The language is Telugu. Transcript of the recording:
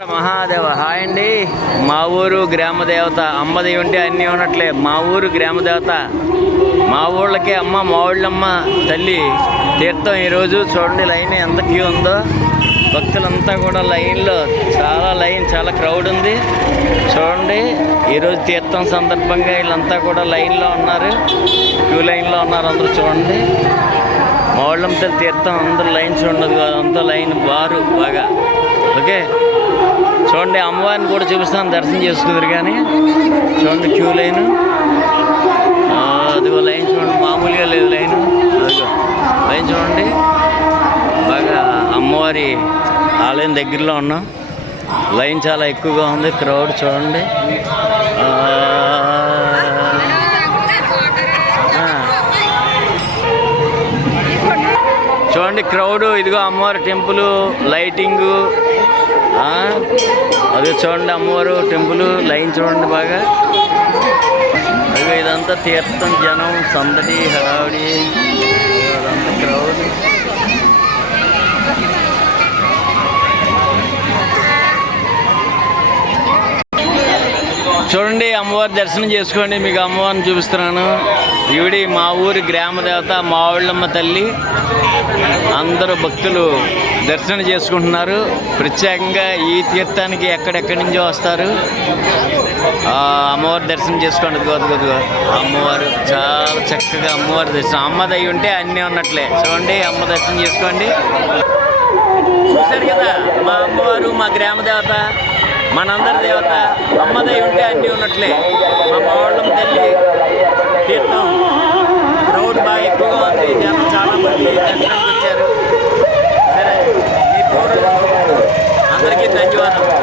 మహాదేవ హాయ్ అండి. మా ఊరు గ్రామ దేవత అమ్మది ఉంటే అన్నీ ఉన్నట్లే. మా ఊరు గ్రామ దేవత, మా ఊళ్ళకి అమ్మ, మా ఊళ్ళమ్మ తల్లి తీర్థం. ఈరోజు చూడండి లైన్ ఎంత క్యూ ఉందో. భక్తులంతా కూడా లైన్లో చాలా క్రౌడ్ ఉంది. చూడండి ఈరోజు తీర్థం సందర్భంగా వీళ్ళంతా కూడా లైన్లో ఉన్నారు, క్యూ లైన్లో ఉన్నారు అందరూ. చూడండి మా ఊళ్ళమ్మ తల్లి తీర్థం, అందరూ లైన్ చూడదు కాదు, అంతా లైన్ బారు బాగా. ఓకే చూడండి అమ్మవారిని కూడా చూపిస్తాను, దర్శనం చేసుకుందరు. కానీ చూడండి క్యూ లైన్, అదిగో లైన్ చూడండి, మామూలుగా లేదు లైన్. అదిగో లైన్ చూడండి బాగా. అమ్మవారి ఆలయం దగ్గరలో ఉన్నాం. లైన్ చాలా ఎక్కువగా ఉంది, క్రౌడ్ చూడండి. చూడండి క్రౌడ్. ఇదిగో అమ్మవారి టెంపుల్ లైటింగు, అది చూడండి అమ్మవారు టెంపుల్ లైన్ చూడండి బాగా. అదిగో ఇదంతా తీర్థం, జనం సందడి హడావిడి, అదంతా క్రౌడ్. చూడండి అమ్మవారి దర్శనం చేసుకోండి, మీకు అమ్మవారిని చూపిస్తున్నాను. ఈవిడి మా ఊరి గ్రామ దేవత, మా ఊళ్ళమ్మ తల్లి. అందరూ భక్తులు దర్శనం చేసుకుంటున్నారు. ప్రత్యేకంగా ఈ తీర్థానికి ఎక్కడెక్కడి నుంచో వస్తారు. అమ్మవారి దర్శనం చేసుకోండి. గోదుగోదుగా అమ్మవారు చాలా చక్కగా, అమ్మవారి దర్శనం. అమ్మదై ఉంటే అన్నీ ఉన్నట్లే. చూడండి అమ్మ దర్శనం చేసుకోండి. చూశారు కదా మా అమ్మవారు, మా గ్రామ దేవత, మనందరి దేవత. అమ్మదై ఉంటే అన్నీ ఉన్నట్లే. మా ఊళ్ళమ్మ తల్లి తీర్థం. క్రౌడ్ బాగా ఎక్కువగా ఉంది, జనం చాలా మంది దర్శనానికి వచ్చారు. సరే మీ అందరికీ ధన్యవాదాలు.